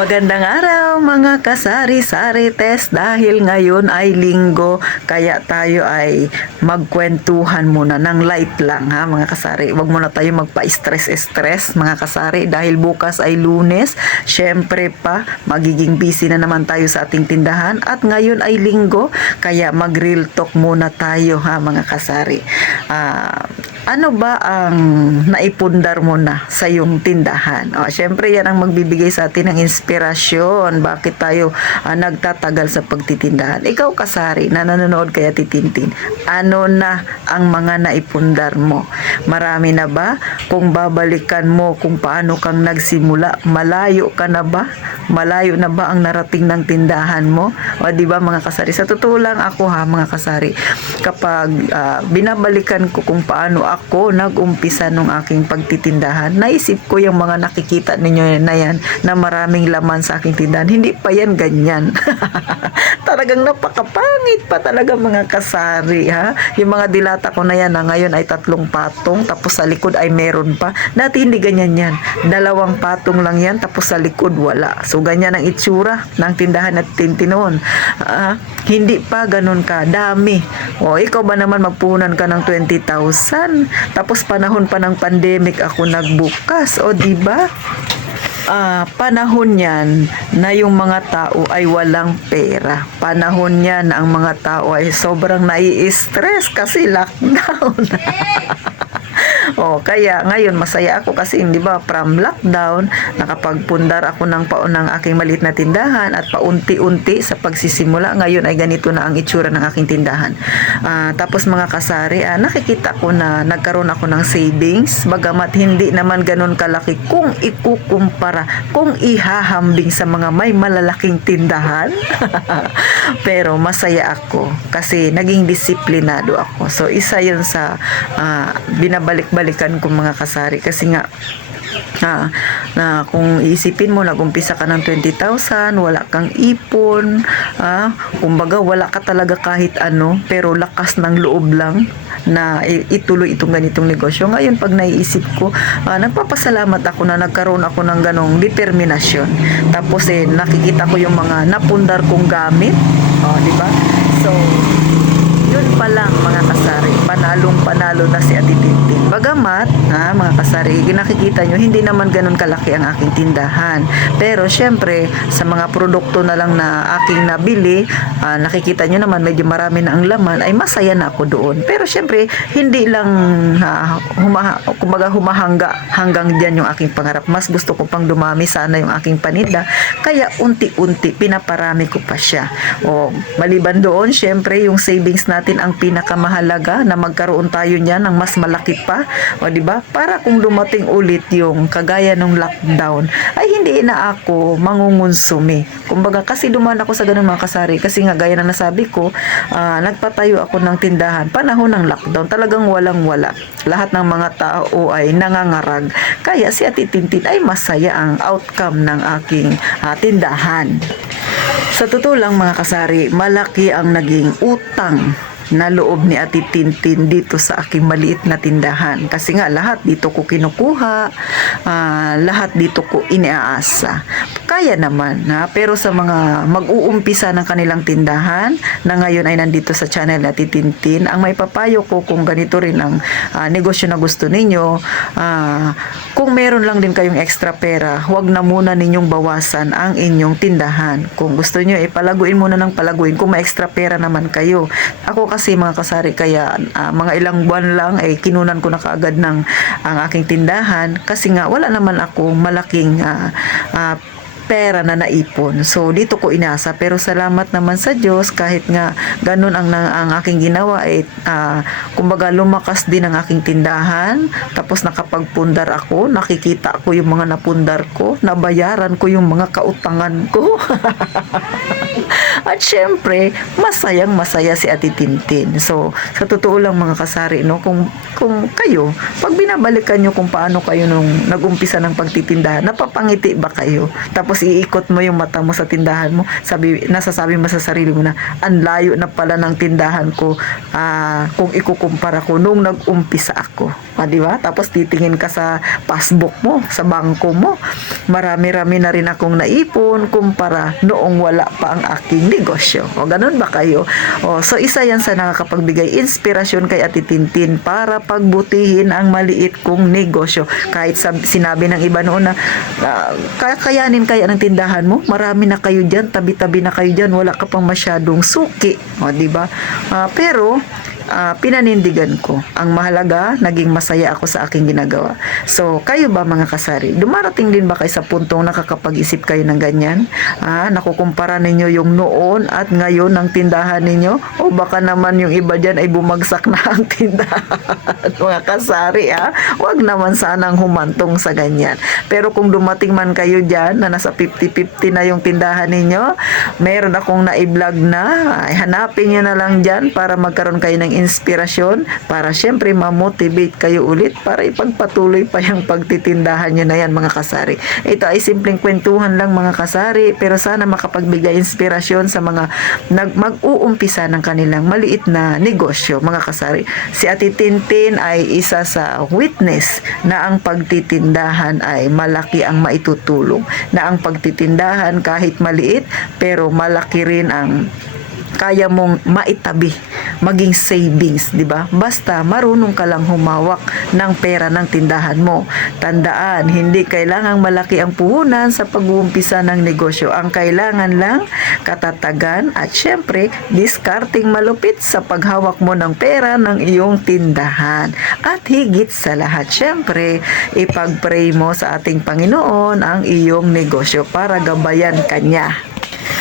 Magandang araw mga kasari-sari-tes dahil ngayon ay linggo kaya tayo ay magkwentuhan muna ng light lang ha mga kasari. Huwag muna tayo magpa-stress mga kasari dahil bukas ay Lunes. Syempre pa magiging busy na naman tayo sa ating tindahan at ngayon ay linggo kaya mag-real talk muna tayo ha mga kasari. Ano ba ang naipundar mo na sa iyong tindahan? Syempre yan ang magbibigay sa atin ng inspirasyon. Bakit tayo nagtatagal sa pagtitindahan? Ikaw kasari na nanonood kaya titintin. Ano na ang mga naipundar mo? Marami na ba? Kung babalikan mo kung paano kang nagsimula, malayo ka na ba? Malayo na ba ang narating ng tindahan mo? O di ba mga kasari? Sa totoo lang ako ha mga kasari, kapag binabalikan ko kung paano ako nag-umpisa nung aking pagtitindahan, naisip ko yung mga nakikita ninyo na yan na maraming laman sa aking tindahan. Hindi pa yan ganyan. Talagang napakapangit pa talaga mga kasari ha. Yung mga dilata ko na yan na ngayon ay 3 patong tapos sa likod ay meron pa. Dati hindi ganyan yan. 2 patong lang yan tapos sa likod wala. So ganyan ang itsura ng tindahan at tintinoon. Hindi pa ganun ka dami. O ikaw ba naman magpuhunan ka ng 20,000 tapos panahon pa ng pandemic ako nagbukas. O di ba? Panahon yan na yung mga tao ay walang pera. Panahon yan na ang mga tao ay sobrang nai-stress kasi lockdown. Kaya ngayon masaya ako kasi hindi ba from lockdown nakapagpundar ako ng aking maliit na tindahan at paunti-unti sa pagsisimula ngayon ay ganito na ang itsura ng aking tindahan. Tapos mga kasari, nakikita ko na nagkaroon ako ng savings bagamat hindi naman ganun kalaki kung ikukumpara, kung ihahambing sa mga may malalaking tindahan. Pero masaya ako kasi naging disiplinado ako. So isa yun sa binabalik-balikan ko mga kasari kasi nga na kung iisipin mo nagumpisa ka ng 20,000 wala kang ipon, kumbaga wala ka talaga kahit ano pero lakas ng loob lang na ituloy itong ganitong negosyo. Ngayon pag naiisip ko, nagpapasalamat ako na nagkaroon ako ng ganong determinasyon. Tapos nakikita ko yung mga napundar kong gamit, di ba? So yun pa lang mga kasari, panalong-panalo na si Ate Tintin. Bagamat, mga kasari, nakikita nyo, hindi naman ganun kalaki ang aking tindahan. Pero syempre, sa mga produkto na lang na aking nabili, nakikita nyo naman medyo marami na ang laman, ay masaya na ako doon. Pero syempre, hindi lang humahangga hanggang dyan yung aking pangarap. Mas gusto ko pang dumami sana yung aking paninda. Kaya unti-unti, pinaparami ko pa siya. Maliban doon, syempre, yung savings natin ang pinakamahalaga na magkaroon tayo niyan ng mas malaki pa, di ba? Para kung dumating ulit yung kagaya ng lockdown, ay hindi na ako mangungonsumi. Kumbaga kasi dumaan ako sa ganun mga kasari kasi nga gaya ng nasabi ko, nagpatayo ako ng tindahan panahon ng lockdown, talagang walang-wala. Lahat ng mga tao ay nangangarag. Kaya si Ate Tintin ay masaya ang outcome ng aking tindahan. Sa totoo lang mga kasari, malaki ang naging utang na loob ni Ate Tintin dito sa aking maliit na tindahan. Kasi nga lahat dito ko kinukuha, lahat dito ko iniaasa. Kaya naman, pero sa mga mag-uumpisa ng kanilang tindahan na ngayon ay nandito sa channel na Ate Tintin, ang may papayo ko kung ganito rin ang negosyo na gusto ninyo, kung meron lang din kayong extra pera, huwag na muna ninyong bawasan ang inyong tindahan. Kung gusto nyo, palaguin muna ng palaguin kung may extra pera naman kayo. Ako kasi mga kasari, kaya mga ilang buwan lang kinunan ko na kaagad ng ang aking tindahan kasi nga wala naman ako malaking pera na naipon. So dito ko inasa, pero salamat naman sa Diyos kahit nga ganun ang aking ginawa kumbaga lumakas din ang aking tindahan, tapos nakapagpundar ako, nakikita ko yung mga napundar ko, nabayaran ko yung mga kautangan ko. At syempre, masayang masaya si Ate Tintin. So, sa totoo lang mga kasari, no, kung kayo, pag binabalikan nyo kung paano kayo nung nag-umpisa ng pagtitindahan, napapangiti ba kayo? Tapos iikot mo yung mata mo sa tindahan mo, nasasabi mo sa sarili mo na, ang layo na pala ng tindahan ko kung ikukumpara ko nung nag-umpisa ako. Di ba? Tapos titingin ka sa passbook mo, sa bangko mo. Marami-rami na rin akong naipon kumpara noong wala pa ang aking negosyo. O ganun ba kayo? So isa yan sa nakakapagbigay inspirasyon kay Ate Tintin para pagbutihin ang maliit kong negosyo. Kahit sinabi ng iba noon na kakayanin kaya ng tindahan mo, marami na kayo dyan, tabi-tabi na kayo dyan, wala ka pang masyadong suki. Di ba? Pero pinanindigan ko. Ang mahalaga, naging masaya ako sa aking ginagawa. So, kayo ba mga kasari? Dumarating din ba kayo sa puntong nakakapag-isip kayo ng ganyan? Nakukumpara ninyo yung noon at ngayon ng tindahan ninyo? O baka naman yung iba dyan ay bumagsak na ang tindahan? Mga kasari, Huwag naman sanang humantong sa ganyan. Pero kung dumating man kayo dyan na nasa 50-50 na yung tindahan ninyo, meron akong na-vlog na, hanapin nyo na lang dyan para magkaroon kayo ng inspirasyon para syempre ma-motivate kayo ulit para ipagpatuloy pa yung pagtitindahan nyo na yan mga kasari. Ito ay simpleng kwentuhan lang mga kasari, pero sana makapagbigay inspirasyon sa mga mag-uumpisa ng kanilang maliit na negosyo mga kasari. Si Ate Tintin ay isa sa witness na ang pagtitindahan ay malaki ang maitutulong, na ang pagtitindahan kahit maliit pero malaki rin ang kaya mong maitabi, maging savings, di ba? Basta marunong ka lang humawak ng pera ng tindahan mo. Tandaan, hindi kailangang malaki ang puhunan sa pag-uumpisa ng negosyo. Ang kailangan lang katatagan at syempre, discarding malupit sa paghawak mo ng pera ng iyong tindahan. At higit sa lahat, syempre, ipag-pray mo sa ating Panginoon ang iyong negosyo para gabayan kanya.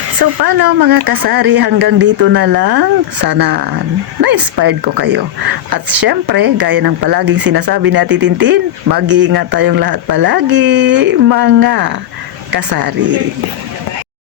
So, paano mga kasari, hanggang dito na lang. Sana na-inspired ko kayo. At syempre, gaya ng palaging sinasabi ni Ate Tintin, mag-iingat tayong lahat palagi, mga kasari.